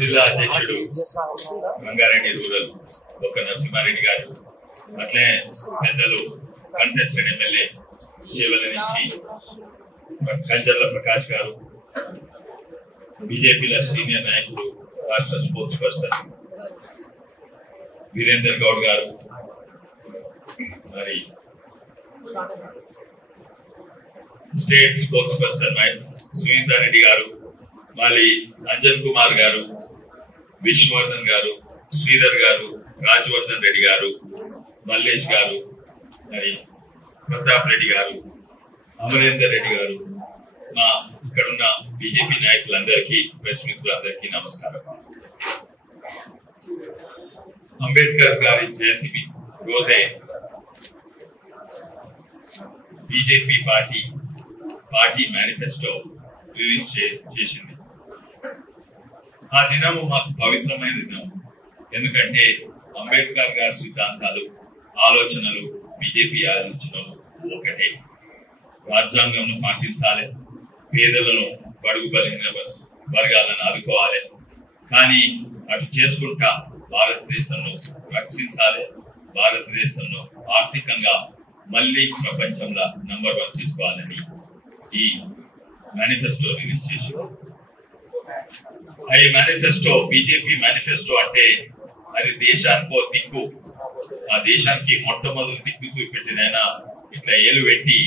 జిల్లా అధ్యక్షుడు రంగారెడ్డి రూరల్ ఒక నరసింహారెడ్డి గారు, అట్లే పెద్దలు కంటెస్టెడ్ ఎమ్మెల్యే చేవల నుంచి కంచర్ల ప్రకాష్ గారు, బీజేపీల సీనియర్ నాయకుడు రాష్ట్ర స్పోర్ట్స్ పర్సన్ వీరేందర్ గౌడ్ గారు, మరి స్టేట్ స్పోర్ట్స్ పర్సన్ సునీతారెడ్డి గారు, మళ్ళీ అంజన్ కుమార్ గారు, విష్ణువర్ధన్ గారు, శ్రీధర్ గారు, రాజవర్ధన్ రెడ్డి గారు, మల్లేష్ గారు, మరి ప్రతాప్ రెడ్డి గారు, అమరేందర్ రెడ్డి గారు, మా ఇక్కడున్న బీజేపీ నాయకులందరికీ, ప్రెస్ మిత్రులందరికీ నమస్కారం. అంబేద్కర్ గారి జయంతి రోజే బీజేపీ పార్టీ మేనిఫెస్టో రిలీజ్ చేసింది. ఆ దినము మాకు పవిత్రమైన దినం. ఎందుకంటే అంబేద్కర్ గారి సిద్ధాంతాలు, ఆలోచనలు, బీజేపీ ఆలోచనలు ఒకటే. రాజ్యాంగంను పాటించాలి, పేదలను, బడుగు బలహీన వర్గాలను ఆదుకోవాలి, కానీ అటు చేసుకుంటా భారతదేశంను రక్షించాలి, భారతదేశంను ఆర్థికంగా మళ్ళీ ప్రపంచంలో నంబర్ 1 తీసుకోవాలని ఈ మేనిఫెస్టో రిలీజ్ చేశారు. ఈ మేనిఫెస్టో, బీజేపీ మేనిఫెస్టో అంటే అది దేశానికో దిక్కు, ఆ దేశానికి మొట్టమొదటి దిక్కు చూపెట్టినైనా, ఇట్లా ఏలు పెట్టి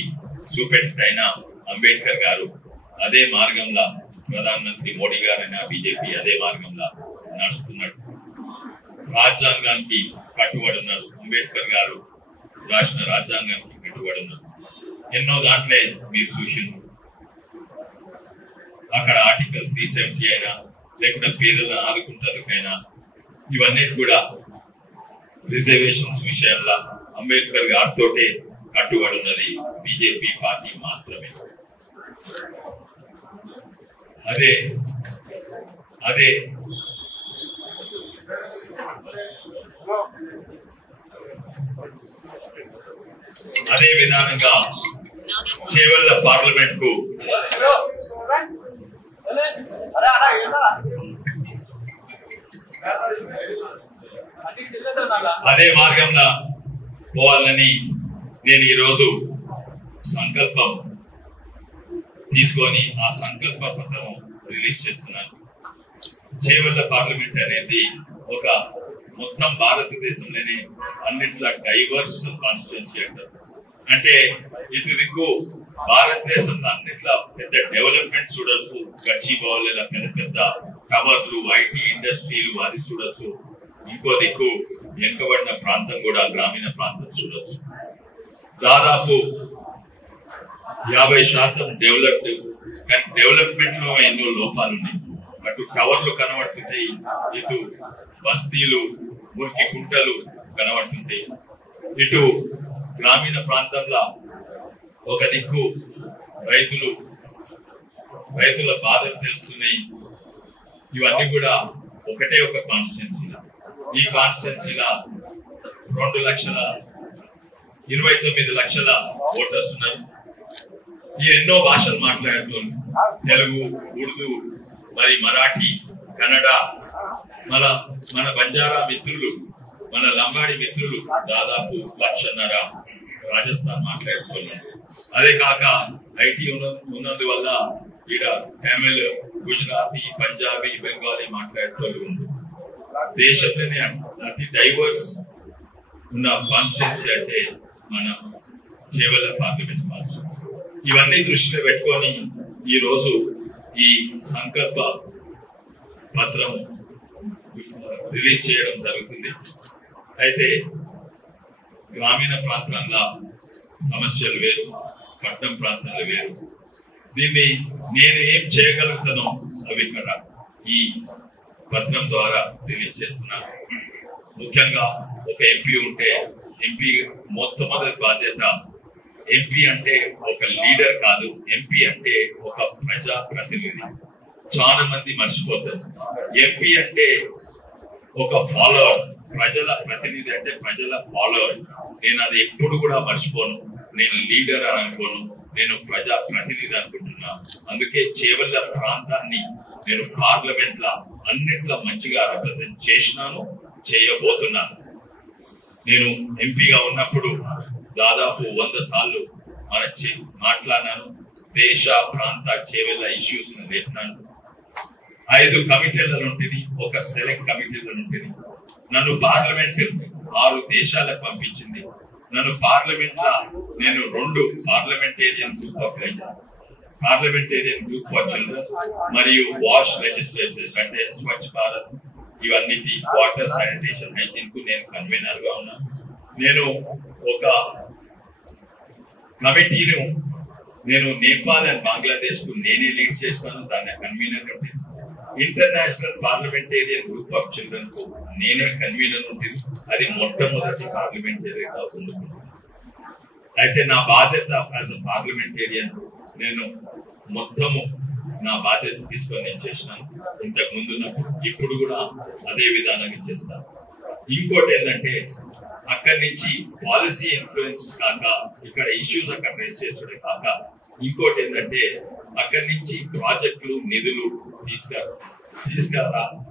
చూపెట్టినైనా అంబేద్కర్ గారు అదే మార్గంలో, ప్రధానమంత్రి మోడీ గారైనా బీజేపీ అదే మార్గంలో నడుస్తున్నాడు. రాజ్యాంగానికి కట్టుబడి ఉన్నారు. అంబేద్కర్ గారు రాసిన రాజ్యాంగానికి కట్టుబడి ఉన్నారు. ఎన్నో దాంట్లో మీరు చూసింది. అక్కడ ఆర్టికల్ 370 అయినా, లేకుంటే పేదలను ఆదుకుంటేందుకైనా, ఇవన్నీ కూడా రిజర్వేషన్స్ విషయంలో అంబేద్కర్ గారితోటే కట్టుబడి ఉన్నది బీజేపీ పార్టీ మాత్రమే. అదే విధానంగా చేవెళ్ల పార్లమెంట్ కు అదే మార్గంలో పోవాలని నేను ఈరోజు సంకల్పం తీసుకొని ఆ సంకల్ప పత్రం రిలీజ్ చేస్తున్నాను. చేవెళ్ల పార్లమెంట్ అనేది ఒక మొత్తం భారతదేశంలోనే అన్నిట్లా డైవర్స్ కాన్స్టిట్యున్సీ అంటారు. అంటే ఇటు దిక్కు భారతదేశంలో అన్నిట్లా పెద్ద డెవలప్మెంట్ చూడొచ్చు, గచ్చిబౌలిలో పెద్ద పెద్ద టవర్లు, ఐటీ ఇండస్ట్రీలు అది చూడొచ్చు. ఇంకో దిక్కు వెనుకబడిన ప్రాంతం కూడా, గ్రామీణ ప్రాంతం చూడొచ్చు. దాదాపు 50% డెవలప్డ్, కానీ డెవలప్మెంట్ లో ఎన్నో లోపాలు ఉన్నాయి. అటు టవర్లు కనబడుతుంటాయి, ఇటు బస్తీలు, మురికి కుంటలు కనబడుతుంటాయి. ఇటు గ్రామీణ ప్రాంతంలో ఒక దిక్కు రైతుల బాధలు తెలుస్తున్నాయి. ఇవన్నీ కూడా ఒకటే ఒక కాన్స్టిట్యున్సీలా. ఈ కాన్స్టిట్యున్సీలా 2,29,00,000 ఓటర్స్ ఉన్నారు. ఈ ఎన్నో భాషలు మాట్లాడుతుంది. తెలుగు, ఉర్దూ, మరి మరాఠీ, కన్నడ, మన బంజారా మిత్రులు, మన లంబాడి మిత్రులు దాదాపు 1,00,000 రాజస్థాన్ మాట్లాడుతున్నారు. అదే కాక ఐటీ ఉన్నందువల్ల ఈడ తమిళ్, గుజరాతీ, పంజాబీ, బెంగాలీ మాట్లాడుతూ ఉంది. దేశంలోనే అతి డైవర్స్ ఉన్న కాన్స్టిట్యున్సీ అంటే మన చేవెళ్ల పార్లమెంట్ కాన్స్టిట్యున్సీ. ఇవన్నీ దృష్టిలో పెట్టుకొని ఈ రోజు ఈ సంకల్ప పత్రం రిలీజ్ చేయడం జరుగుతుంది. అయితే గ్రామీణ ప్రాంతాల్లో సమస్యలు వేరు, పట్టణ ప్రాంతాలు వేరు. దీన్ని నేను ఏం చేయగలుగుతానో అవి ఇక్కడ ఈ పత్రం ద్వారా రిలీజ్ చేస్తున్నాను. ముఖ్యంగా ఒక ఎంపీ ఉంటే, ఎంపీ మొట్టమొదటి బాధ్యత, ఎంపీ అంటే ఒక లీడర్ కాదు, ఎంపీ అంటే ఒక ప్రజా ప్రతినిధి. చాలా మంది మర్చిపోతారు. ఎంపీ అంటే ఒక ఫాలోవర్, ప్రజల ప్రతినిధి అంటే ప్రజల ఫాలోవర్. నేను అది ఎప్పుడు కూడా మర్చిపోను. నేను లీడర్ అని అనుకోను, నేను ప్రజా ప్రతినిధి అనుకుంటున్నా. అందుకే చేవెళ్ల ప్రాంతాన్ని నేను పార్లమెంట్ లా అన్నిట్లో మంచిగా రిప్రజెంట్ చేసినాను, చేయబోతున్నాను. నేను ఎంపీగా ఉన్నప్పుడు దాదాపు 100 సార్లు మాట్లాడినాను. దేశ ప్రాంత చేవెళ్ల ఇష్యూస్ లేపినాను. 5 కమిటీల ఉంటుంది, ఒక సెలెక్ట్ కమిటీల ఉంటుంది. నన్ను పార్లమెంట్ 6 దేశాలకు పంపించింది. నన్ను పార్లమెంట్ లా నేను 2 పార్లమెంటేరియన్ గ్రూప్ ఫర్ చిల్డ్రన్ మరియు వాష్ లెజిస్లేచర్స్ అంటే స్వచ్ఛ భారత్ ఇవన్నిటి వాటర్ శానిటేషన్ హైజీన్ కు నేను కన్వీనర్ గా ఉన్నాను. నేను ఒక కమిటీను నేపాల్ అండ్ బంగ్లాదేశ్ కు నేనే లీడ్ చేసినాను, దాన్ని కన్వీనర్ ఉంటుంది. International parliamentarian group of children కు నేనే కన్వీనర్ ఉంటుంది. అది మొట్టమొదటి పార్లమెంటేరియన్ ఉంది. అయితే నా బాధ్యత యాజ్ అ పార్లమెంటేరియన్ నేను మొత్తము నా బాధ్యత తీసుకొని నేను చేసినాను. ఇంతకు ముందు ఇప్పుడు కూడా అదే విధానంగా చేస్తాను. ఇంకోటి ఏంటంటే అక్కడి నుంచి పాలసీ ఇన్ఫ్లుయెన్స్ కాక ఇక్కడ ఇష్యూస్ అక్కడ రేస్ చేసుడే కాక ఇంకోటి ఏంటంటే అక్కడి నుంచి ప్రాజెక్టులు నిధులు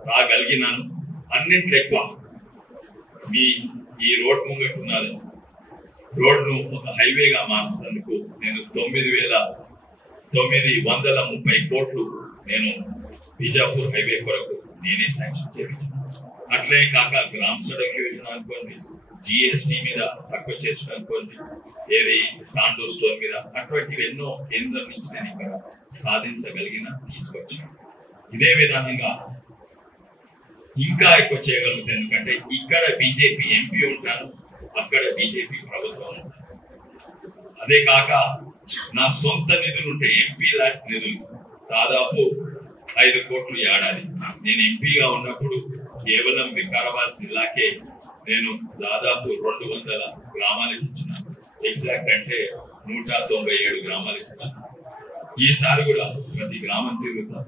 రాగలిగినాను. అన్నింటిలో ఎక్కువ ఈ రోడ్ ముంగట ఉన్నది. రోడ్ను ఒక హైవేగా మార్చినందుకు నేను 9,930 కోట్లు నేను బీజాపూర్ హైవే కొరకు నేనే శాంక్షన్ చేయించాను. అట్లే కాక గ్రామ సడక్ యోజన అనుకోండి, జిఎస్టి మీద తక్కువ చేసుకుని అనుకోండి, ఏది తాండూర్ స్టోర్ మీద, అటువంటివి ఎన్నో కేంద్రం నుంచి నేను ఇక్కడ సాధించగలిగిన తీసుకొచ్చాను. ఇదే విధానంగా ఇంకా ఎక్కువ చేయగలుగుతాను. ఎందుకంటే ఇక్కడ బీజేపీ ఎంపీ ఉంటాను, అక్కడ బీజేపీ ప్రభుత్వం ఉంటాను. అదే కాక నా సొంత నిధులు ఉంటాయి, ఎంపీ ల్యాక్స్ నిధులు దాదాపు 5 కోట్లు ఏడాది. నేను ఎంపీగా ఉన్నప్పుడు కేవలం వికారాబాద్ జిల్లాకే నేను దాదాపు 200 గ్రామాలకు ఇచ్చిన. ఎగ్జాక్ట్ అంటే 197 గ్రామాలకు ఇచ్చిన. ఈసారి కూడా ప్రతి గ్రామం తిరుగుతా.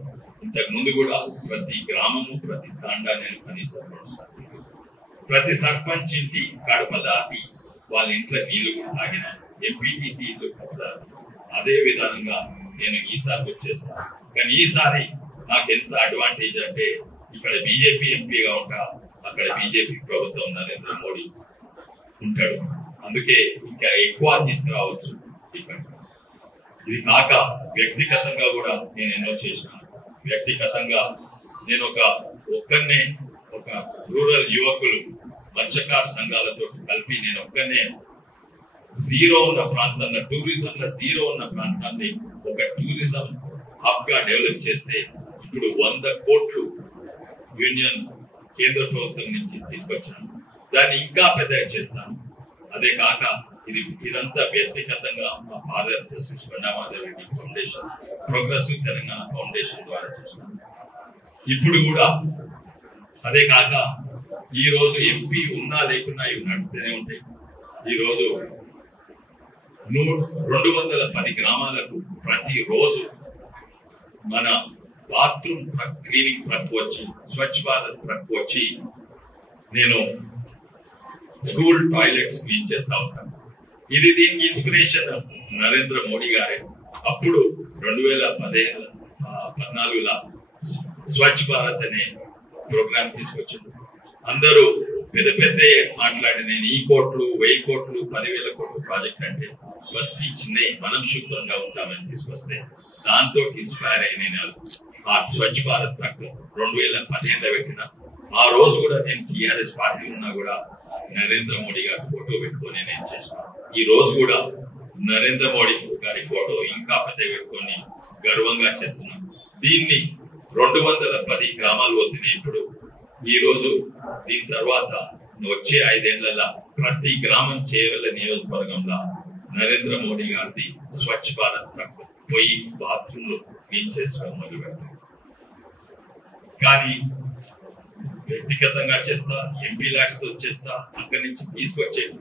ఇంతకు ముందు కూడా ప్రతి గ్రామము ప్రతి తాండా నేను కనీసం 2 సార్లు ప్రతి సర్పంచ్ ఇంటి కడప దాటి వాళ్ళ ఇంట్లో నీళ్లు కూడా తాగిన, ఎంపీటీసీ ఇల్లు కడతారు. అదే విధానంగా నేను ఈసారి వచ్చేస్తాను. కానీ ఈసారి నాకు ఎంత అడ్వాంటేజ్ అంటే ఇక్కడ బీజేపీ ఎంపీగా ఉంటా, అక్కడ బీజేపీ ప్రభుత్వం నరేంద్ర మోడీ ఉంటాడు. అందుకే ఇంకా ఎక్కువ తీసుకురావచ్చు ఇక్కడ. ఇది కాక వ్యక్తిగతంగా కూడా నేను ఎన్నో చేసినాను. వ్యక్తిగతంగా నేను ఒక్కనే ఒక రూరల్ యువకులు మత్స్యకార సంఘాలతో కలిపి నేను ఒక్కనే జీరో ఉన్న ప్రాంతాన్ని, టూరిజంలో జీరో ఉన్న ప్రాంతాన్ని ఒక టూరిజం హబ్ గా డెవలప్ చేస్తే ఇప్పుడు 100 కోట్లు యూనియన్ కేంద్ర ప్రభుత్వం నుంచి తీసుకొచ్చాను. దాన్ని ఇంకా పెద్దగా చేస్తాను. అదే కాక ఇదంతా వ్యక్తిగతంగా మా father justice Konda Madhav Reddy foundation, progressive Telangana foundation ద్వారా చేసినాను. ఇప్పుడు కూడా అదే కాక ఈ రోజు ఎంపీ ఉన్నా లేకున్నా ఇవి నడుస్తూనే ఉంటాయి. ఈ రోజు 210 గ్రామాలకు ప్రతి రోజు మన బాత్రూమ్ క్లీనింగ్ ట్రక్ వచ్చి, స్వచ్ఛ భారత్ ట్రక్ వచ్చి నేను స్కూల్ టాయిలెట్స్ క్లీన్ చేస్తా ఉంటాను. దీనికి ఇన్స్పిరేషన్ నరేంద్ర మోడీ గారే. అప్పుడు 2014లో స్వచ్ఛ భారత్ అనే ప్రోగ్రామ్ తీసుకొచ్చాడు. అందరూ పెద్ద మాట్లాడి నేను 1,000 కోట్లు 1000 కోట్లు 10,000 కోట్లు ప్రాజెక్ట్ అంటే ఫస్ట్ ఈ చిన్న మనం శుభ్రంగా ఉంటామని తీసుకొస్తే దాంతో ఇన్స్పైర్ అయి నేను ఆ స్వచ్ఛ భారత్ ట్రక్ 2015లో పెట్టిన. ఆ రోజు కూడా నేను టీఆర్ఎస్ పార్టీ ఉన్నా కూడా నరేంద్ర మోడీ గారి ఫోటో పెట్టుకొని నేను చేసిన. ఈ రోజు కూడా నరేంద్ర మోడీ గారి ఫోటో ఇంకా పెద్ద పెట్టుకొని గర్వంగా చేస్తున్నాను. దీన్ని 210 గ్రామాలు పోతున్నాయి. ఇప్పుడు ఈ రోజు దీని తర్వాత వచ్చే 5 ఏళ్లలో ప్రతి గ్రామం చేయవల్ల నియోజకవర్గంలో నరేంద్ర మోడీ గారిది స్వచ్ఛ భారత్ ట్రక్ పోయి బాత్రూమ్ లో క్లీన్ చేసుకోవడం మొదలు పెడతాం. కానీ వ్యక్తిగతంగా చేస్తా, ఎంపీ ల్యాక్స్ తో చేస్తా, అక్కడి నుంచి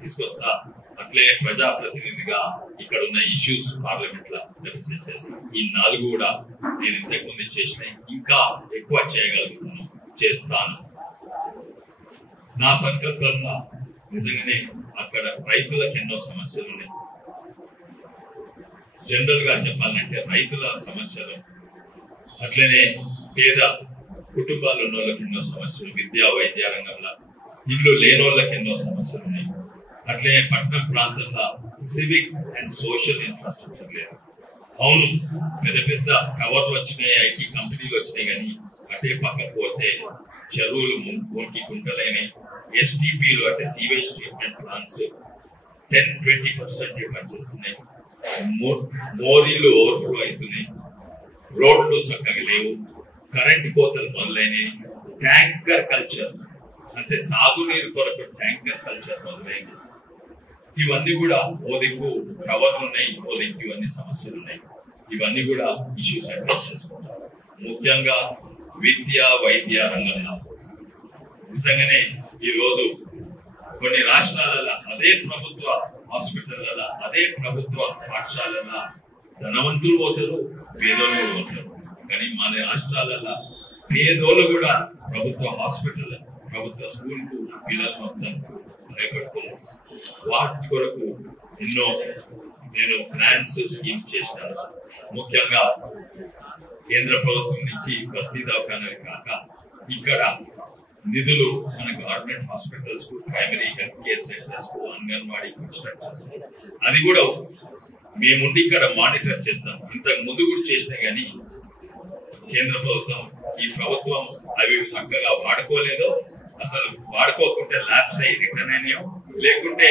తీసుకొస్తా. అట్లే ప్రజాప్రతినిధిగా ఇక్కడ ఉన్న ఇష్యూస్ పార్లమెంట్ లో రిప్రజెంట్ చేస్తా. ఈ 4 కూడా నేను ఇంతకు ముందు చేసినాయి, ఇంకా ఎక్కువ చేయగలుగుతాను, చేస్తాను. నా సంకల్పంగా నిజంగానే అక్కడ రైతులకు ఎన్నో సమస్యలు ఉన్నాయి. జనరల్ గా చెప్పాలంటే రైతుల సమస్యలు, అట్లనే పేద కుటుంబాలు ఉన్న వాళ్ళకి ఎన్నో సమస్యలు, విద్యా వైద్య రంగంలో ఇల్లు లేని వాళ్ళకి ఎన్నో సమస్యలు ఉన్నాయి. అట్లనే పట్టణ ప్రాంతంలో సివిక్ అండ్ సోషల్ ఇన్ఫ్రాస్ట్రక్చర్ లేదు. అవును, పెద్ద పెద్ద టవర్లు వచ్చినాయి, ఐటీ కంపెనీలు వచ్చినాయి, కానీ అటే పక్కకు పోతే చెరువులు మురికి కుంటలైన ఎస్టీపీలు అంటే సీవేజ్ ట్రీట్మెంట్ ప్లాంట్స్ 10-20% పనిచేస్తున్నాయి. మోరీలు ఓవర్ఫ్లో అవుతున్నాయి, రోడ్లు చక్కగా లేవు, కరెంట్ కోతలు మొదలైనవి, ట్యాంకర్ కల్చర్ అంటే తాగునీరు కొరకు ట్యాంకర్ కల్చర్ మొదలైంది. ఇవన్నీ కూడా ఓ దిక్కు టవర్లు ఉన్నాయి, ఓ దిక్కు ఇవన్నీ సమస్యలు ఉన్నాయి. ఇవన్నీ కూడా ఇష్యూస్ అడ్రస్ చేసుకుంటారు. ముఖ్యంగా విద్య వైద్య రంగంలో నిజంగానే ఈ రోజు కొన్ని రాష్ట్రాలలో అదే ప్రభుత్వ హాస్పిటళ్లలో అదే ప్రభుత్వ పాఠశాలలో ధనవంతులు పోతారు, పేదోళ్ళు పోతారు. కానీ మన రాష్ట్రాలలో పేదోళ్ళు కూడా ప్రభుత్వ హాస్పిటల్ ప్రభుత్వ స్కూల్ కు పిల్లలు మొత్తం భయపడుతున్నారు. వాటి కొరకు ఎన్నో నేను ప్లాన్స్ స్కీమ్స్ చేసినాను. ముఖ్యంగా కేంద్ర ప్రభుత్వం నుంచి బస్తీ దవాఖానాలు కాక ఇక్కడ నిధులు మన గవర్నమెంట్ హాస్పిటల్స్ కు, ప్రైమరీ హెల్త్ కేర్ సెంటర్స్ కు, అంగన్వాడీకి వచ్చినట్టు చేస్తాం. అది కూడా మేముండి ఇక్కడ మానిటర్ చేస్తాం. ఇంతకు ముందు కూడా చేసినా కానీ కేంద్ర ప్రభుత్వం ఈ ప్రభుత్వం అవి చక్కగా వాడుకోలేదో, అసలు వాడుకోకుంటే ల్యాబ్స్ అయ్యి రిటర్న్ అయినాయో, లేకుంటే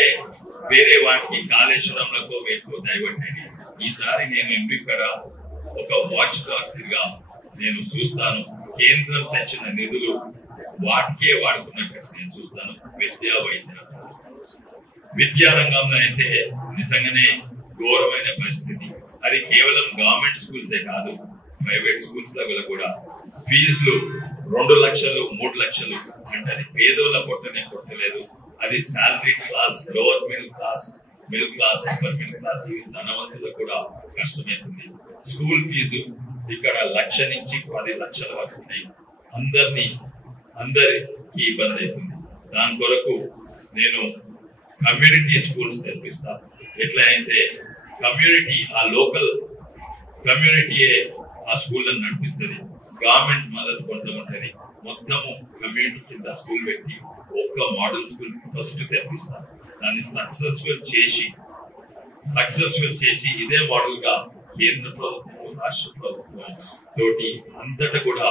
వేరే వాటికి కాళేశ్వరంలో ఎక్కువ డైవర్ట్ అయినాయి. ఈసారి నేను ఇక్కడ ఒక వాచ్ గా నేను చూస్తాను. కేంద్రం తెచ్చిన నిధులు వాటికే వాడుకున్నట్టు నేను చూస్తాను. విద్యా రంగంలో అయితే నిజంగానే ఘోరమైన పరిస్థితి. అది కేవలం గవర్నమెంట్ స్కూల్సే కాదు, ప్రైవేట్ స్కూల్స్ లో కూడా ఫీజులు 2 లక్షలు 3 లక్షలు అంటే అది పేదోళ్ళ పొట్టనే కొట్టలేదు. అది salary class, lower middle class, upper middle class ధనవంతులకు కూడా కష్టమవుతుంది. స్కూల్ ఫీజు ఇక్కడ 1 లక్ష నుంచి 10 లక్షల వరకు ఉన్నాయి. అందరికి ఇబ్బంది అవుతుంది. దాని కొరకు నేను కమ్యూనిటీ స్కూల్స్ తెప్పిస్తాను. ఎట్లా అయితే కమ్యూనిటీ ఆ లోకల్ కమ్యూనిటీయే ఆ స్కూళ్ళని నడిపిస్తుంది. గవర్నమెంట్ మద్దతు కొంత ఉంటుంది. మొత్తము కమ్యూనిటీ కింద స్కూల్ పెట్టి ఒక్క మోడల్ స్కూల్ ఫస్ట్ తెప్పిస్తాను. దాన్ని సక్సెస్ఫుల్ చేసి ఇదే మోడల్ గా కేంద్ర ప్రభుత్వం, రాష్ట్ర ప్రభుత్వం తోటి అంతటా కూడా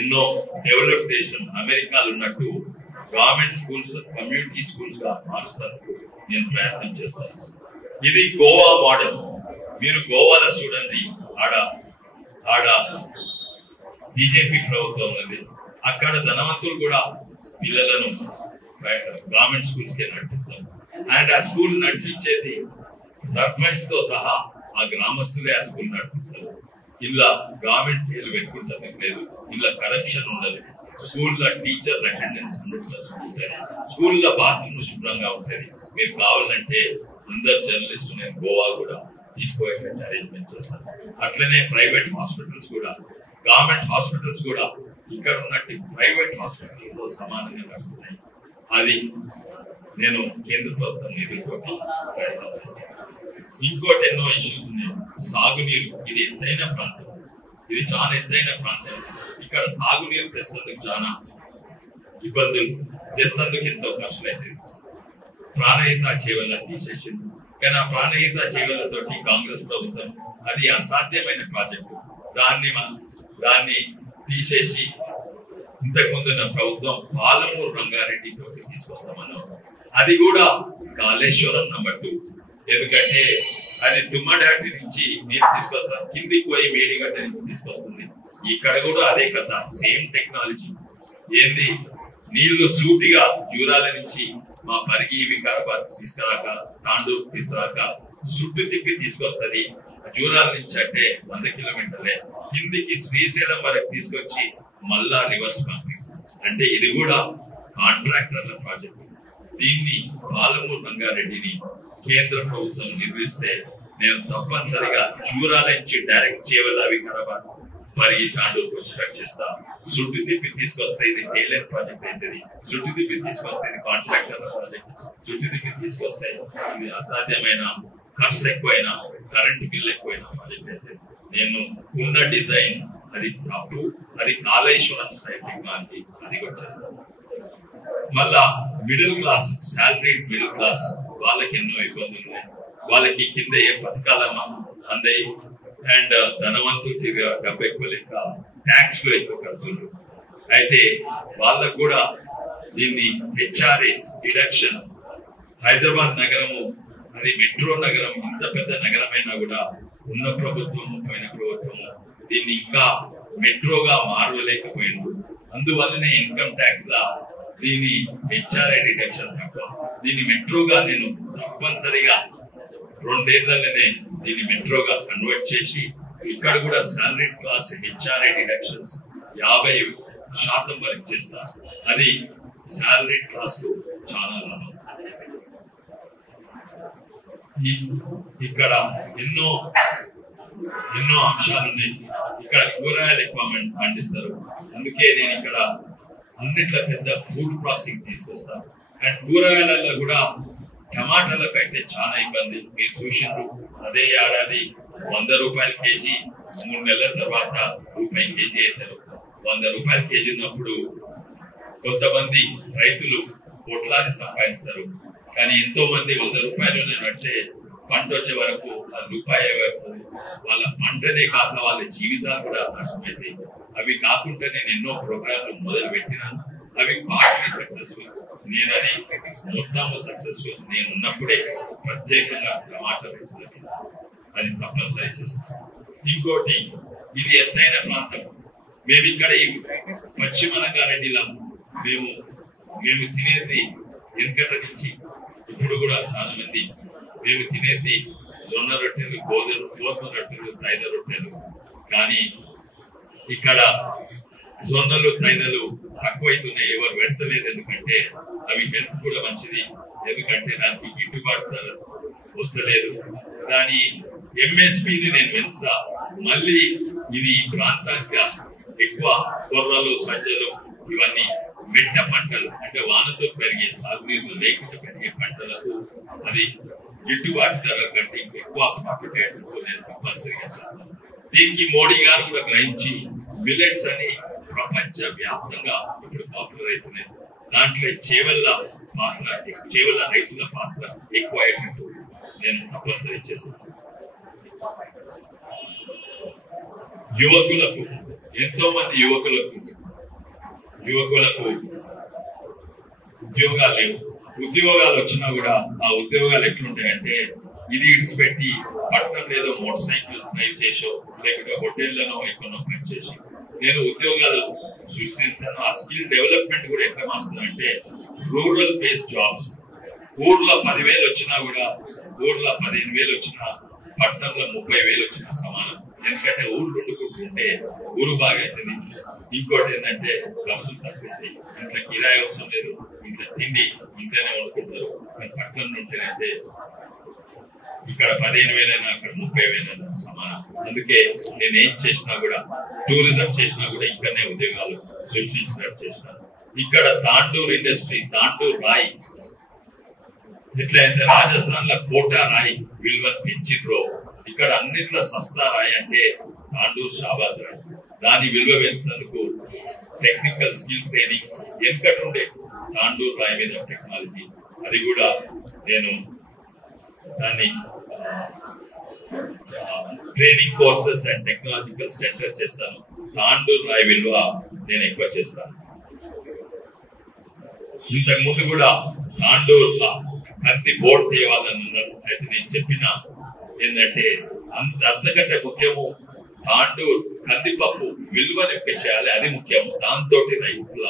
ఎన్నో డెవలప్ దేశం అమెరికాలో ఉన్నట్టు గవర్నమెంట్ స్కూల్స్ కమ్యూనిటీ స్కూల్స్ గా మార్చడానికి నేను ప్రయత్నం చేస్తాను. ఇది గోవా మోడల్. మీరు గోవాలో చూడండి, ఆడ బీజేపీ ప్రభుత్వం ఉంది. అక్కడ ధనవంతులు కూడా పిల్లలను గవర్నమెంట్ స్కూల్స్ కే నడిపిస్తారు. అండ్ ఆ స్కూల్ నడిపించేది సర్పంచ్ తో సహా ఆ గ్రామస్తులే ఆ స్కూల్ నడిపిస్తారు. ఇలా గవర్నమెంట్ వీళ్ళు పెట్టుకుంటారు లేదు, ఇలా కరప్షన్ ఉండదు. స్కూల్లో టీచర్ అటెండెన్స్ 100% ఉంటుంది. స్కూల్లో బాత్రూమ్ శుభ్రంగా ఉంటుంది. మీరు కావాలంటే అందరు జర్నలిస్టు నేను గోవా కూడా తీసుకోవాలంటే అరేంజ్మెంట్ చేస్తాను. అట్లనే ప్రైవేట్ హాస్పిటల్స్ కూడా, గవర్నమెంట్ హాస్పిటల్స్ కూడా ఇక్కడ ఉన్నట్టు ప్రైవేట్ హాస్పిటల్స్ తో సమానంగా నడుస్తున్నాయి. అది నేను కేంద్ర ప్రభుత్వం నిధులతోటి ప్రయత్నం చేస్తాను. ఇంకోటి ఎన్నో ఇష్యూస్ ఉన్నాయి. సాగునీరు, ఇది ఎత్తైన ప్రాంతం, ఇది చాలా ఎత్తైన ప్రాంతం. ఇక్కడ సాగునీరు తెస్తందుకు చాలా ఇబ్బందులు, తెస్తందుకు ఎంతో ఖర్చులైతే ప్రాణహిత చేవల్ల తీసేసింది. కానీ ఆ ప్రాణహిత చేవలతోటి కాంగ్రెస్ ప్రభుత్వం అది అసాధ్యమైన ప్రాజెక్టు, దాన్ని తీసేసి ఇంతకు ముందున్న ప్రభుత్వం పాలమూరు రంగారెడ్డి తోటి తీసుకొస్తామన్నాం. అది కూడా కాళేశ్వరం నంబర్ 2. ఎందుకంటే అది తుమ్మడాటి నుంచి నీరు తీసుకొస్తాం, కిందికి పోయి మేడిగడ్డ నుంచి తీసుకొస్తుంది. ఇక్కడ కూడా అదే కథ, సేమ్ టెక్నాలజీ. ఏంది, నీళ్లు సూటిగా జూరాల నుంచి మా పరిగి వికారాబాద్ తీసుకురాక, తాండూరు తీసుకురాక చుట్టు తిప్పి తీసుకొస్తుంది. జూరాల నుంచి అంటే 100 కిలోమీటర్లే కిందికి శ్రీశైలం వరకు తీసుకొచ్చి మళ్ళా రివర్స్ పంపింగ్. అంటే ఇది కూడా కాంట్రాక్టర్ల ప్రాజెక్ట్. దీన్ని పాలమూరు రంగారెడ్డిని కేంద్ర ప్రభుత్వం నిర్వహిస్తే నేను తప్పనిసరిగా జూరాల నుంచి డైరెక్ట్ చేవల వికారాబాద్ పరిగి తాండూరుకు వచ్చేటట్టు చేస్తా. చుట్టు తిప్పి తీసుకొస్తే ఇది టైలర్ ప్రాజెక్ట్ అవుతుంది, చుట్టు తిప్పి తీసుకొస్తే ఇది కాంట్రాక్టర్ల ప్రాజెక్ట్, చుట్టు తిప్పి తీసుకొస్తే ఇది అసాధ్యమైన ఖర్చు ఎక్కువైనా, కరెంట్ బిల్ ఎక్కువైనా ప్రాజెక్ట్ అయితే నేను ఉన్న డిజైన్ అది తప్పు, అది కాళేశ్వరం స్టైల్ టెక్నాలజీ, అది కూడా చేస్తాను. మళ్ళా middle class, salaried middle class వాళ్ళకి ఎన్నో ఇబ్బందులు ఉన్నాయి. వాళ్ళకి కింద ఏ పథకాలన్నా అందాయి. అండ్ ధనవంతులు డబ్బు ఎక్కువ లేక ట్యాక్స్ లో ఎక్కువ కడుతున్నారు. అయితే వాళ్ళకు కూడా దీన్ని హెచ్ఆర్ఏ డిడక్షన్, హైదరాబాద్ నగరము అది మెట్రో నగరం, ఇంత పెద్ద నగరమైనా కూడా ఉన్న ప్రభుత్వము పోయిన ప్రభుత్వము దీన్ని ఇంకా మెట్రోగా మారలేకపోయింది. అందువల్లనే ఇన్కమ్ ట్యాక్స్ లా దీన్ని హెచ్ఆర్ఏ డిడక్షన్ తక్కువ, దీన్ని మెట్రోగా నేను తప్పనిసరిగా 2 ఏళ్లలోనే దీన్ని మెట్రోగా కన్వర్ట్ చేసి ఇక్కడ కూడా సాలరీ క్లాస్ హెచ్ఆర్ఏ డిడక్షన్స్ 50% వరకు చేస్తా. అది సాలరీ క్లాస్ కు చాలా లాభం. ఇక్కడ ఎన్నో అంశాలు ఉన్నాయి. ఇక్కడ కూరగాయలు ఎక్కువ పండిస్తారు. అందుకే నేను ఇక్కడ అన్నిట్లో పెద్ద ఫుడ్ ప్రాసెసింగ్ తీసుకొస్తాను. అండ్ కూరగాయలలో కూడా టమాటాలకు అయితే చాలా ఇబ్బంది. మీరు చూసినారు, అదే ఏడాది 100 రూపాయల కేజీ, 3 నెలల తర్వాత రూపాయి కేజీ అవుతారు. 100 రూపాయల కేజీ ఉన్నప్పుడు కొంతమంది రైతులు కోట్లాది సంపాదిస్తారు. కానీ ఎంతో మంది 100 రూపాయలు అంటే పంట వచ్చే వరకు ఆ రూపాయి వరకు వాళ్ళ పంటనే కాక వాళ్ళ జీవితాలు కూడా నష్టమైతాయి. అవి కాకుండా నేను ఎన్నో ప్రోగ్రాంలు మొదలు పెట్టినాను. అవి పార్టీ సక్సెస్ఫుల్, నేను అది మొత్తం సక్సెస్ఫుల్. నేను ఉన్నప్పుడే ప్రత్యేకంగా టమాటా రైతులకి అది తప్పనిసరి చేస్తాను. ఇంకోటి, ఇది ఎత్తైన ప్రాంతం. మేము ఇక్కడ ఈ పశ్చిమ రంగారెడ్డిలో మేము తినేది వెనుకట నుంచి ఇప్పుడు కూడా చాలా మంది మేము తినేది జొన్న రొట్టెలు, గోధుమ రొట్టెలు, తైద రొట్టెలు. కానీ ఇక్కడ జొన్నలు, తైదలు తక్కువైతున్నాయి, ఎవరు పెడతలేదు. ఎందుకంటే అవి హెల్త్ కూడా మంచిది, ఎందుకంటే దానికి గిట్టుబాటు ధర వస్తలేదు. దాని ఎంఎస్పిని నేను పెంచుతా. మళ్ళీ ఇది ఈ ప్రాంతానికి ఎక్కువ కొర్రలు, సజ్జలు, ఇవన్నీ మెట్ట పంటలు, అంటే వానతో పెరిగే, సాగునీరు లేకుండా పెరిగే పంటలకు అది గిట్టుబాటు ధర కంటే ఎక్కువ ప్రాఫిట్ అయ్యేందుకు నేను తప్పనిసరిగా చేస్తాను. దీనికి మోడీ గారు కూడా గ్రహించి మిల్లెట్స్ అని ప్రపంచ వ్యాప్తంగా ఇప్పుడు పాపులర్ అవుతున్నాయి. దాంట్లో చేవల్ల రైతుల పాత్ర ఎక్కువ అయ్యేటట్టు నేను తప్పనిసరి చేస్తాను. యువకులకు, ఎంతో మంది యువకులకు ఉద్యోగాలు లేవు. ఉద్యోగాలు వచ్చినా కూడా ఆ ఉద్యోగాలు ఎట్లుంటాయంటే, ఇది ఇడిచిపెట్టి పట్టణం ఏదో మోటార్ సైకిల్ డ్రైవ్ చేసో లేకపోతే హోటళ్లను ఎక్కడో పనిచేసి నేను ఉద్యోగాలు సృష్టించాను. ఆ స్కిల్ డెవలప్మెంట్ కూడా ఎట్లా మారుతుందంటే, రూరల్ బేస్డ్ జాబ్స్. ఊర్లో 10,000 వచ్చినా కూడా, ఊర్లో 15,000 వచ్చినా, పట్టణంలో 30,000 వచ్చినా సమానం. ఎందుకంటే ఊరు వండుకుంటుంటే ఊరు బాగా అవుతుంది. ఇంకోటి ఏంటంటే ఖర్చులు తక్కువ ఉంటాయి. ఇంట్లో కిరాయి అవసరం లేదు, ఇంట్లో తిండి ఇంట్లోనే వండుకుంటారు. కానీ పట్టణం ఉంటేనంటే ఇక్కడ 15,000 అక్కడ 30,000 సమానం. అందుకే నేను ఏం చేసినా కూడా, టూరిజం చేసినా కూడా ఇక్కడనే ఉద్యోగాలు సృష్టించినట్టు చేసినాను. ఇక్కడ తాండూర్ ఇండస్ట్రీ, తాండూర్ రాయి, ఎట్లయితే రాజస్థాన్ లో కోటా రాయి విలువ పెంచిండ్రో, ఇక్కడ అన్నిట్లో సస్తా రాయి అంటే తాండూర్ షాబాద్ రాయి. దాని విలువ పెంచినందుకు టెక్నికల్ స్కిల్ ట్రైనింగ్ వెనుకటుండే తాండూర్ రాయి మీద టెక్నాలజీ, అది కూడా నేను దాన్ని training courses and technological centre చేస్తాను. తాండూర్ రాయి విలువ నేను ఎక్కువ చేస్తాను. ఇంతకు ముందు కూడా తాండూర్ కంది బోర్డు తేవాలని ఉన్నారు. అయితే నేను చెప్పిన ఏంటంటే, అంతకంటే ముఖ్యము తాండూర్ కందిపప్పు విలువను ఎక్కువ చేయాలి, అది ముఖ్యము. దాంతో రైతుల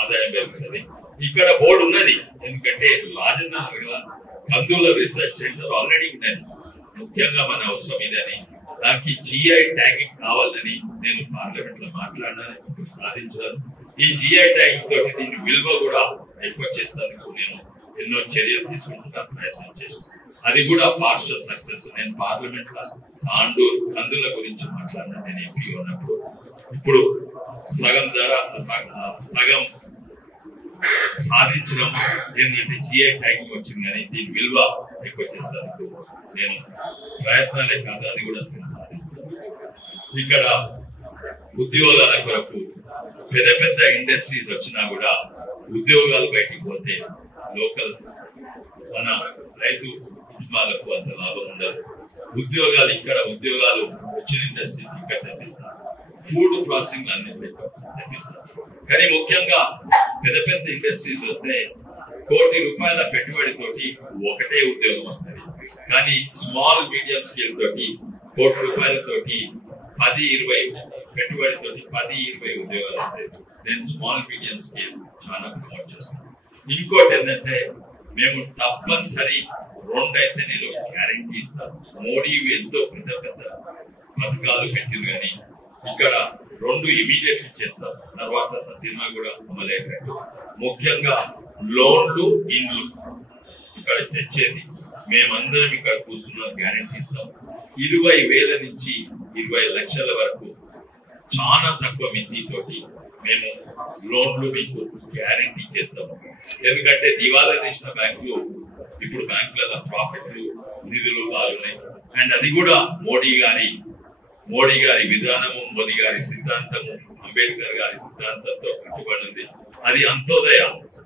ఆదాయం పెరుగుతుంది. ఇక్కడ బోర్డు ఉన్నది, ఎందుకంటే రాజధాని కందుల రీసెర్చ్ సెంటర్ ఆల్రెడీ ఉన్నది. ముఖ్యంగా మన అవసరం ఇదని, దానికి జిఐ ట్యాగింగ్ కావాలని నేను పార్లమెంట్ లో మాట్లాడినాను, సాధించాను. ఈ జిఐ ట్యాగింగ్ తోటి దీని విలువ కూడా ఎక్కువ చేసేందుకు నేను ఎన్నో చర్యలు తీసుకుంటా ప్రయత్నం చేస్తాను. అది కూడా పార్షల్ సక్సెస్. నేను పార్లమెంట్ లో తాండూర్ కందుల గురించి మాట్లాడినా, నేను ఎంపీ ఉన్నప్పుడు. ఇప్పుడు సగం సాధించడం ఏంటంటే జిఐ ట్యాగింగ్ వచ్చింది, కానీ దీని విలువ ఎక్కువ చేస్తాను. నేను ప్రయత్నాలే కాదు అది కూడా సాధిస్తాను. ఇక్కడ ఉద్యోగాల కొరకు పెద్ద పెద్ద ఇండస్ట్రీస్ వచ్చినా కూడా ఉద్యోగాలు బయటికి పోతే లోకల్ మన రైతు కుటుంబాలకు అంత లాభం ఉండదు. ఉద్యోగాలు ఇక్కడ ఉద్యోగాలు వచ్చిన ఇండస్ట్రీస్ ఇక్కడ తెప్పిస్తారు, ఫుడ్ ప్రాసెసింగ్ అన్ని తెప్పిస్తారు. కానీ ముఖ్యంగా పెద్ద పెద్ద ఇండస్ట్రీస్ వస్తే ₹1,00,00,000 పెట్టుబడితోటి ఒకటే ఉద్యోగం వస్తుంది. కానీ స్మాల్ మీడియం స్కేల్ తోటి ₹1,00,00,000 10-20 పెట్టుబడితోటి 10-20 ఉద్యోగాలు వస్తాయి. నేను స్మాల్ మీడియం స్కేల్ చాలా ప్రమోట్ చేస్తాను. ఇంకోటి ఏంటంటే మేము తప్పనిసరి 2 అయితే నేను గ్యారంటీ ఇస్తాను. మోడీ ఎంతో పెద్ద పెద్ద పథకాలు పెట్టింది కానీ ఇక్కడ 2 ఇమీడియట్లీ చేస్తాం. తర్వాత ప్రతిమా కూడా అమలయ్యేటట్టు ముఖ్యంగా లోన్లు, ఇండ్లు ఇక్కడ తెచ్చేది మేమందరం ఇక్కడ కూర్చున్న గ్యారంటీ ఇస్తాం. 20,000 నుంచి 20 లక్షల వరకు చాలా తక్కువ మితితోటి మేము లోన్లు మీకు గ్యారంటీ చేస్తాము. ఎందుకంటే దివాలా తీసిన బ్యాంకులు ఇప్పుడు బ్యాంకులలో ప్రాఫిట్లు నిధులు బాగున్నాయి. అండ్ అది కూడా మోడీ గారి విధానము, మోడీ గారి సిద్ధాంతము, అంబేద్కర్ గారి సిద్ధాంతంతో కట్టుబడి ఉంది. అది అంత్యోదయ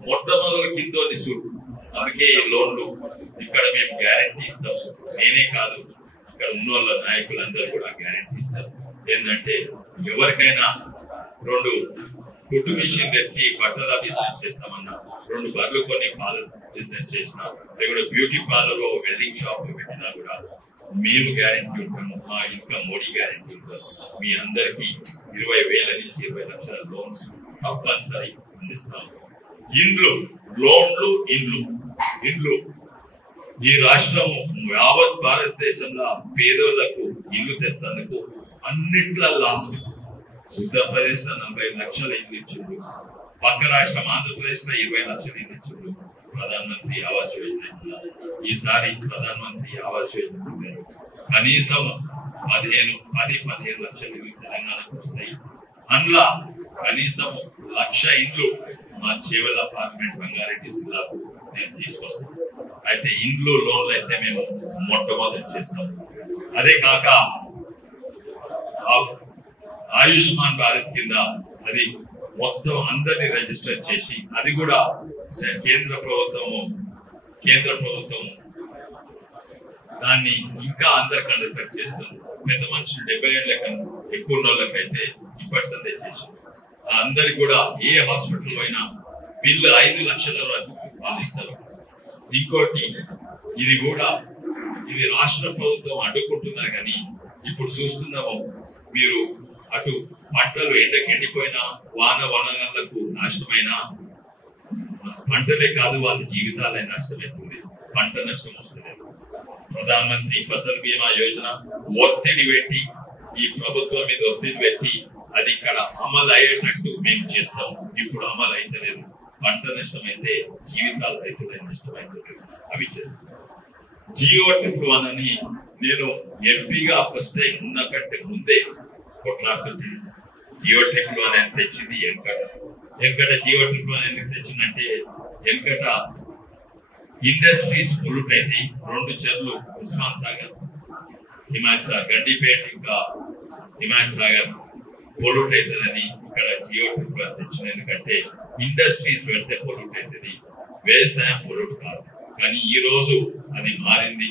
మొట్టమొదటి కిందోది సూట్. అందుకే లోన్లు ఇక్కడ మేము గ్యారంటీ ఇస్తాం. నేనే కాదు, ఇక్కడ ఉన్న వాళ్ళ నాయకులందరూ కూడా గ్యారంటీ ఇస్తారు. ఏంటంటే ఎవరికైనా 2 కుట్టు మిషన్ తెచ్చి బట్టల బిజినెస్ చేస్తామన్నా, 2 బర్రెలు కొన్ని పాల బిజినెస్ చేసినా, లేకపోతే బ్యూటీ పార్లర్ వెల్డింగ్ షాప్ పెట్టినా కూడా మేము గ్యారంటీ ఉంటాము. మా ఇంకా మోడీ గ్యారంటీ ఉంటారు. మీ అందరికీ 20,000 నుంచి 20 లక్షల లోన్స్ తప్పనిసరి అందిస్తాము. ఇండ్లు, లోన్లు, ఇండ్లు ఈ రాష్ట్రము యావత్ భారతదేశంలో పేదోళ్లకు ఇల్లు తెస్తేందుకు అన్నిట్ల లాస్ట్. ఉత్తరప్రదేశ్ లో 40 లక్షల ఇల్లు ఇచ్చిండ్రు, పక్క రాష్ట్రం ఆంధ్రప్రదేశ్ లో 20 లక్షల ఇల్లు ఇచ్చిండ్రు. ప్రధానమంత్రి ఆవాస్ యోజన ఈసారి ప్రధానమంత్రి ఆవాస్ యోజన కనీసం 10-15 లక్షల ఇల్లు తెలంగాణకు వస్తాయి. అందులో కనీసం 1,00,000 ఇండ్లు మా చేవెళ్ళ పార్లమెంట్ రంగారెడ్డి జిల్లాకు నేను తీసుకొస్తాను. అయితే ఇండ్లు, లోన్లు అయితే మేము మొట్టమొదటి చేస్తాం. అదే కాక ఆయుష్మాన్ భారత్ కింద అది మొత్తం అందరినీ రిజిస్టర్ చేసి అది కూడా కేంద్ర ప్రభుత్వం దాన్ని ఇంకా అందరు కండక్ట్ చేస్తుంది. పెద్ద మనుషులు 70 ఏళ్ళ కన్నా ఎక్కువ వాళ్ళకైతే ఇప్పటి చేసి అందరికి కూడా ఏ హాస్పిటల్ అయినా బిల్లు 5 లక్షల వరకు వాళ్ళు ఇస్తారు. ఇంకోటి ఇది రాష్ట్ర ప్రభుత్వం అడ్డుకుంటున్నా కానీ ఇప్పుడు చూస్తున్నాము మీరు అటు పంటలు ఎండకెండిపోయినా, వనరులకు నాశనమైనా పంటలే కాదు వాళ్ళ జీవితాలే నష్టమవుతుంది, పంట నష్టం వస్తుంది. ప్రధానమంత్రి ఫసల్ బీమా యోజన ఒత్తిడి పెట్టి, ఈ ప్రభుత్వం మీద ఒత్తిడి పెట్టి అది ఇక్కడ అమలు అయ్యేటట్టు మేము చేస్తాం. ఇప్పుడు అమలు అయితే పంట నష్టం అయితే జీవితాలు రైతులే నష్టమవుతుంది, అవి చేస్తాం. Geo-1 అని నేను ఎంపీగా ఫస్ట్ టైం ఉన్న కంటే ముందే కొట్లాడుతుంది. Geo-1 అని తెచ్చింది వెంకట. Geo-1 ఎందుకు తెచ్చిందంటే వెంకట ఇండస్ట్రీస్ పొల్యూట్ అయితే 2 చెర్లు ఉస్మాన్ సాగర్, హిమాయత్ సాగర్, గండిపేట ఇంకా హిమాయత్ సాగర్ పొల్యూట్ అవుతుందని ఇక్కడ Geo-1 తెచ్చిన. ఎందుకంటే ఇండస్ట్రీస్ పెడితే పొల్యూట్ అవుతుంది, వ్యవసాయం పొల్యూట్ కాదు. కానీ ఈ రోజు అది మారింది.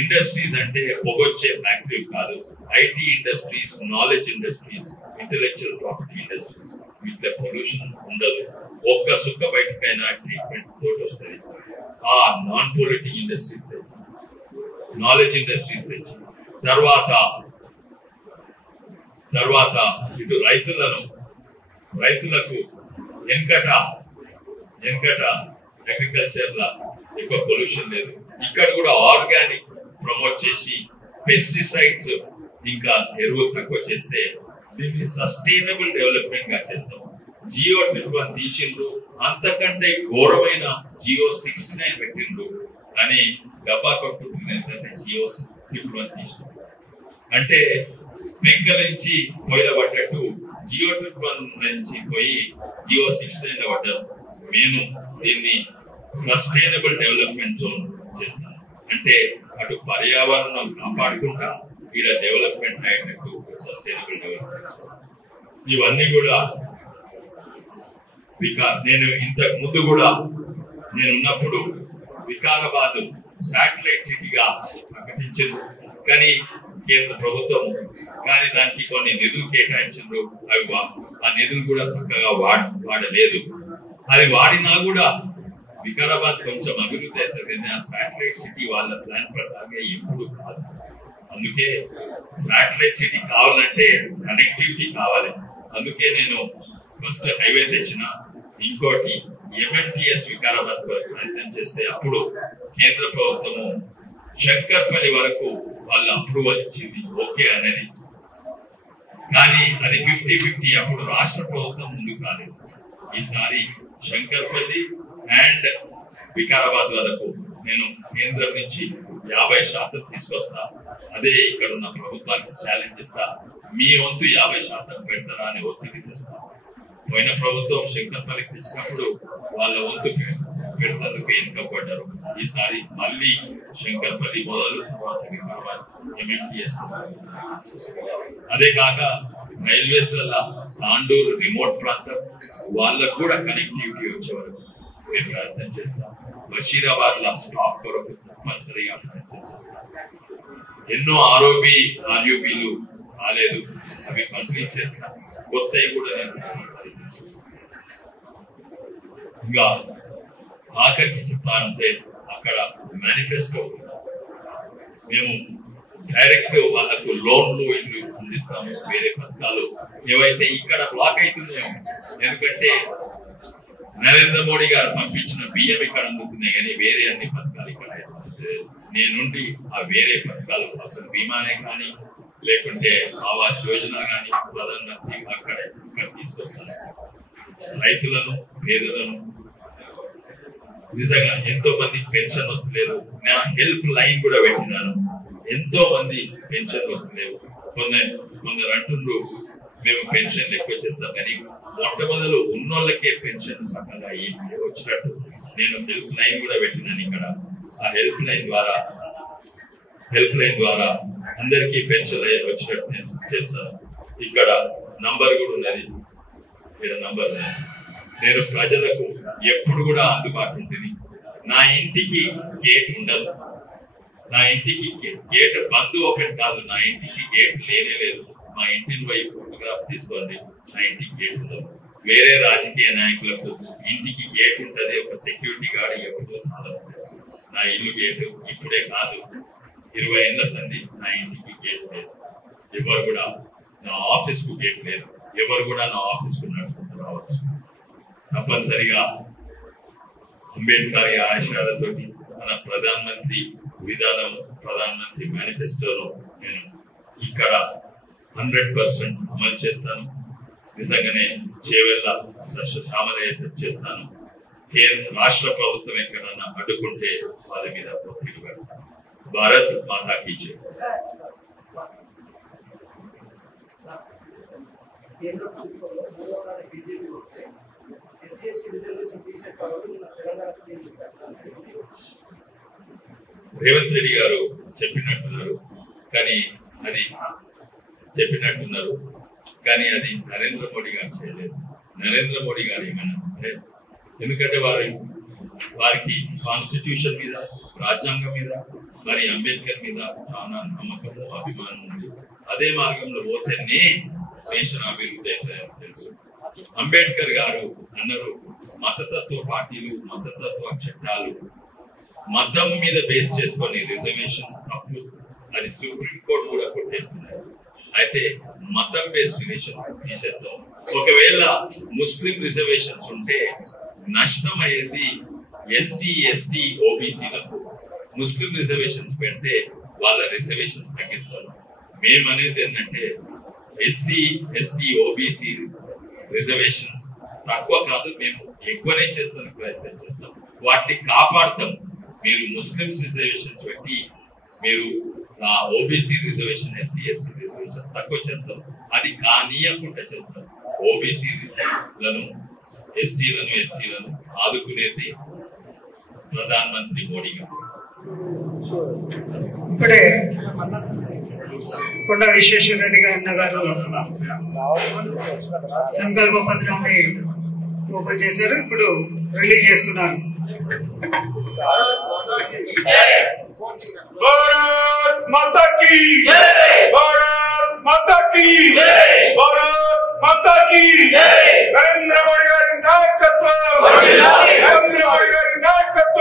ఇండస్ట్రీస్ అంటే పొగొచ్చే ఫ్యాక్టరీ కాదు, IT industries, knowledge industries, intellectual property industries. వీటిలో పొల్యూషన్ ఉండదు. ఒక్క సుక్క బయటకైనా ట్రీట్మెంట్ తోటి వస్తుంది. ఆ నాన్ పొల్యూటింగ్ ఇండస్ట్రీస్ తెచ్చి, నాలెడ్జ్ ఇండస్ట్రీస్ తెచ్చి తర్వాత ఇటు రైతులకు వెంకట అగ్రికల్చర్ లా ఎక్కువ పొల్యూషన్ లేదు. ఇక్కడ కూడా ఆర్గానిక్ ప్రమోట్ చేసి పెస్టిసైడ్స్ ఇంకా ఎరువులు తక్కువ చేస్తే దీన్ని సస్టైనబుల్ డెవలప్మెంట్ గా చేస్తాం. Geo-1 తీసిండ్రు, అంతకంటే ఘోరమైన Geo-69 పెట్టిండ్రు. అని డబ్బా కొట్టుకుంటుంది ఏంటంటే Geo-1 తీసిండ్రు అంటే వెంకల నుంచి పొయ్యిల పడ్డట్టు Geo-1 నుంచి పోయి Geo-69 పడ్డారు. మేము దీన్ని సస్టైనబుల్ డెవలప్మెంట్ జోన్ చేస్తాం. అంటే అటు పర్యావరణం కాపాడుకుంటా ఇక్కడ డెవలప్మెంట్ అయ్యేటట్టు సస్టైనబుల్ డెవలప్మెంట్ ఇవన్నీ కూడా నేను ఇంతకు ముందు కూడా నేనున్నప్పుడు వికారాబాద్ శాటిలైట్ సిటీగా ప్రకటించారు. కానీ కేంద్ర ప్రభుత్వం దానికి కొన్ని నిధులు కేటాయించారు. అవి ఆ నిధులు కూడా చక్కగా వాడలేదు. అది వాడినా కూడా వికారాబాద్ కొంచెం అభివృద్ధి అవుతుంది. ఆ శాటిలైట్ సిటీ వాళ్ళ ప్లాన్ ప్రకారంగా ఎప్పుడు కాదు. అందుకే శాటిలైట్ సిటీ కావాలంటే కనెక్టివిటీ కావాలి. అందుకే నేను ఫస్ట్ హైవే తెచ్చిన, ఇంకోటి ఎంఎంటీఎస్ వికారాబాద్ ప్రయత్నం చేస్తే అప్పుడు కేంద్ర ప్రభుత్వము శంకర్పల్లి వరకు వాళ్ళ అప్రూవల్ ఇచ్చింది, ఓకే అనేది. కానీ అది 50-50. అప్పుడు రాష్ట్ర ప్రభుత్వం ముందుకు రాలేదు. ఈసారి శంకర్పల్లి అండ్ వికారాబాద్ వరకు నేను కేంద్రం నుంచి 50% తీసుకొస్తా. అదే ఇక్కడ ఉన్న ప్రభుత్వానికి ఛాలెంజ్ ఇస్తా, మీ వంతు 50% పెడతారా అని ఒత్తిడి తెస్తా. పోయిన ప్రభుత్వం శంకర్పల్లికి తెచ్చినప్పుడు వాళ్ళ వంతు పెడతానికి వెనుకబడ్డారు. ఈసారి మళ్ళీ శంకర్పల్లి మొదలు తర్వాత వికారాబాద్ ఎంఎంటీఎస్. అదే కాక రైల్వేస్ వల్ల తాండూరు రిమోట్ ప్రాంతం వాళ్ళకు కూడా కనెక్టివిటీ వచ్చే వరకు మేము ప్రయత్నం చేస్తాం. బషీరాబాద్ లా స్టాప్ కొరకు తప్పనిసరిగా ప్రయత్నం చేస్తాం. ఎన్నో ఆర్యూబీలు కాలేదు, అవి కంప్లీట్ చేస్తాం. కొత్తవి కూడా నేను ఇంకా ఆఖరికి చెప్పాలంటే అక్కడ మేనిఫెస్టో మేము డైరెక్ట్ వాళ్ళకు లోన్లు ఇల్లు అందిస్తాము. వేరే పథకాలు ఏవైతే ఇక్కడ బ్లాక్ అవుతున్నాయో, ఎందుకంటే నరేంద్ర మోడీ గారు పంపించిన బియ్యం ఇక్కడ అందుతున్నాయి కానీ వేరే అన్ని పథకాలు ఇక్కడ నేనుండి ఆ వేరే పథకాలు ఫసల్ బీమానే కానీ లేకుంటే ఆవాస్ యోజన కానీ ప్రధానమంత్రి ఇక్కడ తీసుకొస్తాను. రైతులను పేదలను నిజంగా ఎంతో మంది పెన్షన్ వస్తలేదు. నా హెల్ప్ లైన్ కూడా పెట్టినాను, ఎంతో మంది పెన్షన్ వస్తలేవు. కొందరు అంటుండ్రు మేము పెన్షన్ ఎక్కువ చేస్తాం కానీ మొట్టమొదలు ఉన్నోళ్ళకే పెన్షన్ సక్కగా వచ్చినట్టు నేను హెల్ప్ లైన్ కూడా పెట్టినాను ఇక్కడ. ఆ హెల్ప్ లైన్ ద్వారా అందరికీ పెన్షన్ వచ్చినట్టు చేస్తాను. ఇక్కడ నంబర్ కూడా ఉన్నది, ఇక్కడ నంబర్. నేను ప్రజలకు ఎప్పుడు కూడా అందుబాటు ఉంటుంది. నా ఇంటికి గేట్ ఉండదు, నా ఇంటికి గేట్ బంద్ ఓపెన్ కాదు, నా ఇంటికి గేట్ లేనే లేదు. మా ఇంటిని పోయి ఫోటోగ్రాఫ్ తీసుకోండి, నా ఇంటికి గేట్ ఉండదు. వేరే రాజకీయ నాయకులకు ఇంటికి గేట్ ఉంటుంది, ఒక సెక్యూరిటీ గార్డ్ ఎప్పుడో చాలా. నా ఇల్లు గేటు ఇప్పుడే కాదు, 20 ఏళ్ల సంది నా ఇంటికి గేట్ లేదు. ఎవరు కూడా నా ఆఫీస్ కు గేట్ లేదు, ఎవరు కూడా నా ఆఫీస్ కు నడుచుకుంటూ రావచ్చు. తప్పనిసరిగా అంబేద్కర్ ఆశయాలతో మన ప్రధానమంత్రి విధానం, ప్రధానమంత్రి మేనిఫెస్టోలో నేను ఇక్కడ 100% అమలు చేస్తాను. నిజంగానే చేవెళ్ళ సస్యశ్యామలత చేస్తాను. రాష్ట్ర ప్రభుత్వం ఎక్కడన్నా అడ్డుకుంటే వాళ్ళ మీద ఒత్తిడి పెడతాను. భారత్ మాతా కీ జై. రేవంత్ రెడ్డి గారు చెప్పినట్టున్నారు కానీ అది నరేంద్ర మోడీ గారు చేయలేదు. నరేంద్ర మోడీ గారు ఏమన్నా ఎందుకంటే వారికి కాన్స్టిట్యూషన్ మీద, రాజ్యాంగం మీద, మరి అంబేద్కర్ మీద చాలా నమ్మకము, అభిమానం ఉంది. అదే మార్గంలో పోతేనే దేశం అభివృద్ధి అవుతాయని తెలుసు. అంబేద్కర్ గారు అన్నారు, మతతత్వ పార్టీలు, మతతత్వ చట్టాలు మతం మీద బేస్ చేసుకొని రిజర్వేషన్స్ తప్పు, అది సుప్రీంకోర్టు కూడా కొట్టేస్తున్నారు. అయితే మతం బేస్డ్ రిజర్వేషన్ తీసేస్తాం. ఒకవేళ ముస్లిం రిజర్వేషన్స్ ఉంటే నష్టం అయ్యేది ఎస్సీ, ఎస్టీ, ఓబీసీలకు. ముస్లిం రిజర్వేషన్స్ పెడితే వాళ్ళ రిజర్వేషన్స్ తగ్గిస్తారు. మేమనేది ఏంటంటే ఎస్సీ, ఎస్టీ, ఓబీసీ రిజర్వేషన్స్ తక్కువ కాదు, మేము ఎక్కువనే చేస్తానికి ప్రయత్నం చేస్తాం, వాటిని కాపాడుతాం. మీరు ముస్లిమ్స్ రిజర్వేషన్స్ పెట్టి మీరు OBC reservation, SC, ST reservation తక్కువ చేస్తాం, అది కానీయకుండా చేస్తాం. ఓబీసీలను, ఎస్సీలను, ఎస్టీలను ఆదుకునేది ప్రధానమంత్రి మోడీ గారు. ఇప్పుడే కొండ విశ్వేశ్వరరెడ్డి గారు సంకల్ప పత్రాన్ని ఓపెన్ చేశారు. ఇప్పుడు రిలీజ్ చేస్తున్నారు. भारत माता की जय, भारत माता की जय, भारत माता की जय। नरेंद्र मोदी गारी नायकत्व, नरेंद्र मोदी गारी नायकत्व।